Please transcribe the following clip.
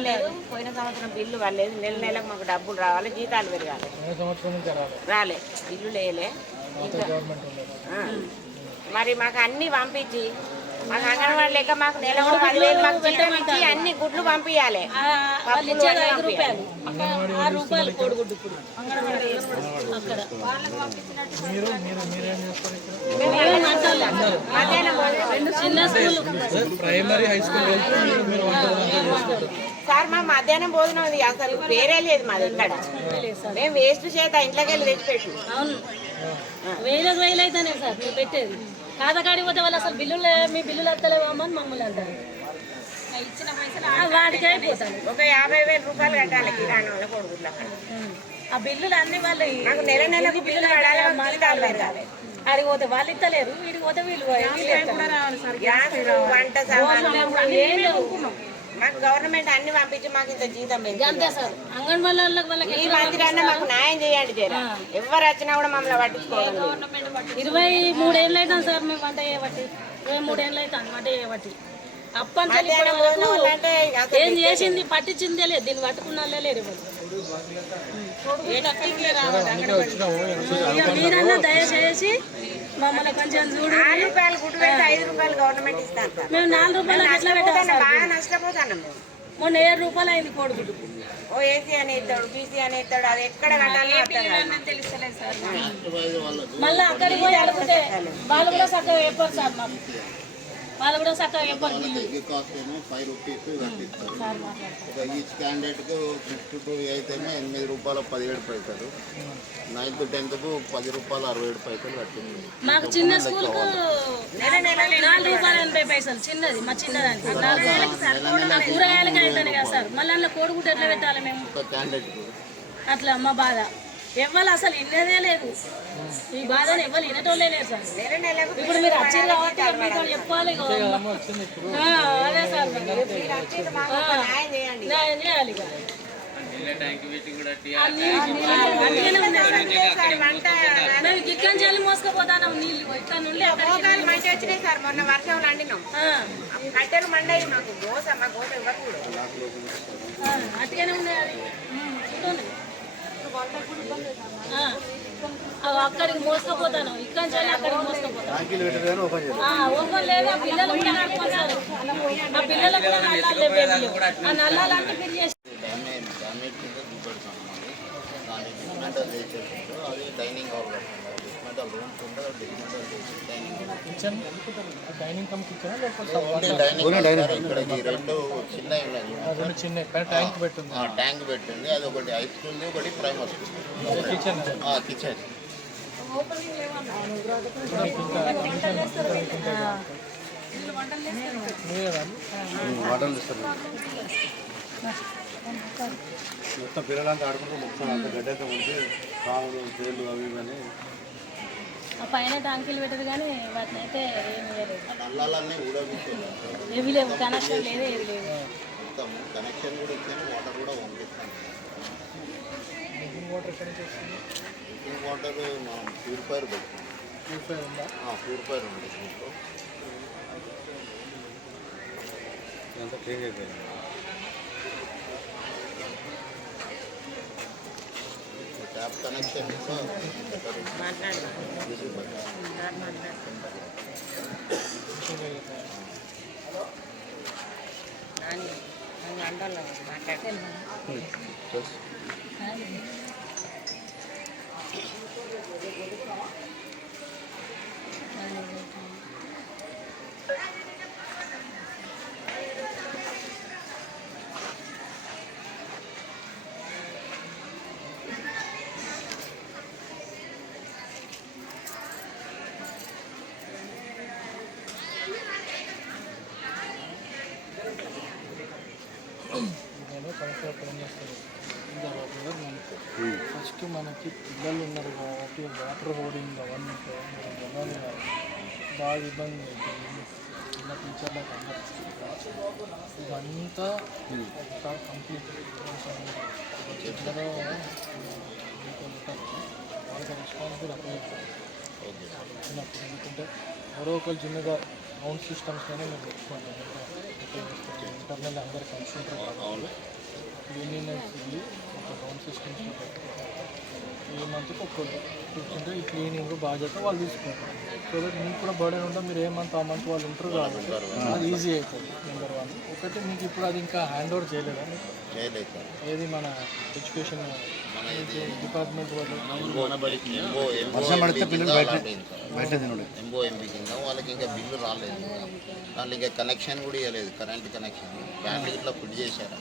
రాలేదు. పోయిన సంవత్సరం బిల్లు పడలేదు. నెల నెలకు మాకు డబ్బులు రావాలి, జీతాలు పెరగాలి. రాలే, బిల్లు లేలే. మరి మాకు అన్ని పంపించి మాకు అంగన్వాడీ లెక్క మాకు నెలకు 10,000 మాకు జీతం ఇచ్చి అన్ని గుడ్లు పంపించాలి. సార్ మా మధ్యాహ్నం భోజనం అది అసలు పేరే లేదు మాది ఇక్కడ. మేము వేస్ట్ చేత ఇంట్లోకి వెళ్ళి తెచ్చిపెట్టు. అవును, వేలకు వేలు అయితేనే సార్ మీరు పెట్టేది. కాదకాడికి పోతే వాళ్ళు అసలు బిల్లులు మీ బిల్లులు వస్తలేవమ్మా అని మమ్మల్ని అంటారు. ఇచ్చిన పైసలు వాటికి అయిపోతాను. ఒక 50,000 రూపాయలు కట్టాలి కిరాణంలో కొడుకులు. అక్కడ ఆ బిల్లులు అన్ని వాళ్ళు నాకు నెల నెలకు బిల్లు కట్టాలి, జీతాలు పెరగాలి. అడిగి పోతే వాళ్ళు ఇస్తలేరు, వీడికి పోతే వీళ్ళు గ్యాస్, వంట సామాన్లు మాకు గవర్నమెంట్ అన్ని పంపించి మాకు ఇంత జీతం అంతే సార్. అంగన్వాడీ ఈ మంత్రి అన్న మాకు న్యాయం చేయండి. జరా ఎవరు వచ్చినా కూడా మమ్మల్ని పట్టించుకోవాలి. 23 ఏళ్ళు అవుతాను సార్ మేము వంట చేయబట్టి. 23 ఏళ్ళు అవుతాను వంట చేయబట్టి. అప్పని ఏం చేసింది పట్టించిందే లేదు. దీన్ని పట్టుకున్న లేరు. మీరన్నా దయచేసి మమ్మల్ని కొంచెం చూడు. 4 రూపాయలు గుడ్డు పెట్టి 5 రూపాయలు గవర్నమెంట్ ఇస్తాను సార్. మేము 4 రూపాయలు ఎట్లా పెట్టాలి? బాగా నష్టపోతాను. మొన్న 7 రూపాయలు అయింది కోడిగుడ్డు. ఓ ఏసీ అని ఇస్తాడు, బీసీ అని ఇస్తాడు. అది ఎక్కడ కట్టాలో తెలుస్తలేదు సార్. మళ్ళీ అక్కడికి పోయి అడిగితే వాళ్ళు కూడా చక్కగా చెప్పారు సార్. మాకు వాళ్ళు కూడా చక్కగా చెప్పారు. కాస్ట్ ఏమో 5 రూపీస్ కట్టిస్తారు. ఈచ్ క్యాండిడేట్కు 5 to 8 ఏమో 8 రూపాయలు 17 పైసలు. 9th to 10th 10 రూపాయలు 67 పైసలు కట్టింది. మాకు చిన్న స్కూల్కు 4 రూపాయలు 80 పైసలు. చిన్నది మా చిన్నదానికి కూరగాయలకి అవుతాను కదా సార్. మళ్ళీ అందులో కోడిగుడ్డు ఎట్లా పెట్టాలి మేము? క్యాండిడేట్కు అట్లా మా బాధ. ఎవ్వరు అసలు ఇన్నదే లేదు. ఈ బాధను ఎవరు వినటోళ్ళే లేదు సార్. ఇప్పుడు మీరు వచ్చారు కాబట్టి మీతో చెప్పాలి. అదే సార్, న్యాయం చేయాలి. మేము గిక్కని చల్లి మోసుకుపోతాం నీళ్ళు. ఇక్కడ నుండి మంచి వచ్చినాయి సార్. మొన్న వర్షం వండినాం, కట్టెలు మండాయి మాకు. గోస మా గోస ఇవ్వకూడదు. అట్టుగానే ఉన్నాయి. అక్కడికి మోసుకుపోతాను. ఇక్కడ నుంచి అక్కడికి మోసుకుపోతాను. ఓపెన్ లేదా? పిల్లలు కూడా ఆడుకుంటారు. ఆ పిల్లలకు కూడా నల్లాలు లేవు. ఆ నల్లాలంటే మీరు చేసి అది డైనింగ్ హాల్ రూమ్స్ ఉంటుంది. డైనింగ్ కమ్ కిచెన్ రెండు చిన్న ట్యాంక్ పెట్టింది. ట్యాంక్ పెట్టింది. అది ఒకటి హై స్కూల్ది, ఒకటి ప్రైమరీ స్కూల్ కిచెన్. వాటర్ ఇస్తారు. మొత్తం పిల్లలంతా ఆడుకుంటూ మొత్తం అంత గడ్డంతా ఉంటే పాములు, తేళ్ళు అవి ఇవన్నీ. పైన టాంకీలు పెట్టరు కానీ వాటిని అయితే నల్లాలన్నీ ఏవి లేవు. కనెక్షన్ లేదు, ఏది లేదు. కనెక్షన్ కూడా ఇచ్చాను. వాటర్ కూడా పంపిస్తాను. వాటర్ మనం ప్యూరిఫైర్ పెడతాం. ప్యూరిఫైర్ ఉంది. అంతా క్లీన్ అయిపోయింది. ట్యాప్ కనెక్షన్ ఫస్ట్ మనకి పిల్లలు ఉన్నారు కాబట్టి వాటర్ హోర్డింగ్ అవన్నీ బాగా ఇబ్బంది అవుతుంది. చిన్న టీచర్లకు అందరికీ ఇదంతా ఒక కంప్లీట్ చిన్నలో వాళ్ళకి రెస్పాన్సిబుల్ అప్లై చిన్నప్పుడు. ఎందుకంటే ఎవరో ఒకరు చిన్నగా సౌండ్ సిస్టమ్స్లోనే మేము పెట్టుకుంటాం. ఇంటర్నల్ అందరు కలిసి ఉంటారు. క్లీనినెస్ వెళ్ళి ఒక కన్సిస్టెన్సీ ఈ మంత్కి ఒక్కరు కూర్చుంటే ఈ క్లీనింగ్ బాధ్యత వాళ్ళు తీసుకుంటారు. సో దట్ మీకు కూడా బర్డెన్ ఉంటే మీరు ఏ మంత్ ఆ మంత్ వాళ్ళు ఉంటారు కాబట్టి అది ఈజీ అవుతుంది. నెంబర్ 1. ఒకటి మీకు ఇప్పుడు అది ఇంకా హ్యాండ్ ఓవర్ చేయలేదా మీకు? చేయలేదు సార్. ఏది మన ఎడ్యుకేషన్ డిపార్ట్మెంట్ వాళ్ళు ఎంబో కింద వాళ్ళకి ఇంకా బిల్లు రాలేదు. దాంట్లో ఇంకా కనెక్షన్ కూడా ఇవ్వలేదు, కరెంట్ కనెక్షన్. బ్యాంక్ ఇట్లా ఫిట్ చేశారు.